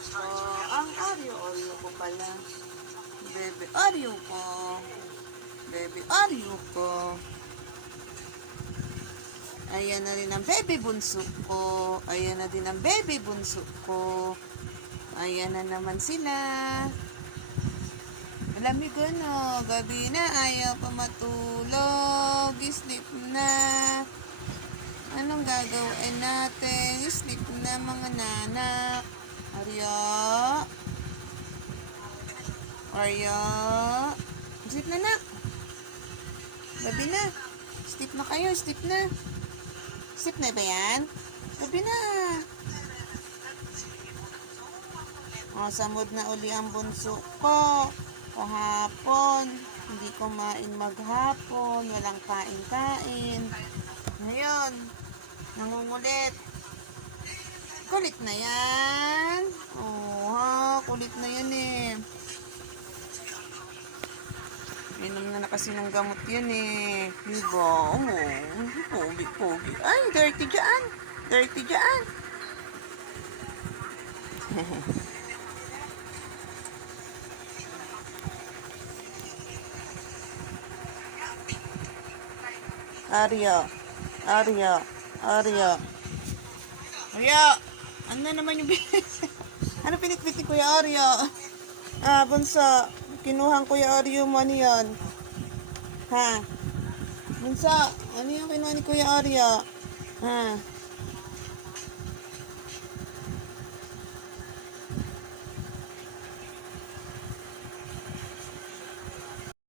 Oh, ang Oreo, Oreo ko pala. Bebe, Oreo ko. Bebe, Oreo ko. Ayan na rin ang baby bunso ko. Ayan na din ang baby bunso ko. Ayan na naman sila. Malamig ano, gabi na, ayaw pa matulog. Sleep na. Anong gagawin natin? Sleep na mga nanak. Arya? Arya? Sleep na na. Gabi na. Sleep na kayo, sleep na. Sleep na ba yan? Gabi na. Oh, samod na uli ang bunso ko. Kahapon, hindi kumain maghapon, walang kain-kain. Ngayon, nangungulit. Kulit na yan. Oo ha, kulit na yan eh. Inom na na kasi ng gamot yan eh. Diba? Oo, pogi, pogi. Ay, dirty dyan. Dirty dyan. Arya. Arya. Arya. Arya! Ano na naman yung bilis? ano pinitpit ni Kuya Arya? Ah, bunso. Kinuhang Kuya Arya mo ano yan? Ha? Bunso, ano yung kinuha ni Kuya Arya? Ha?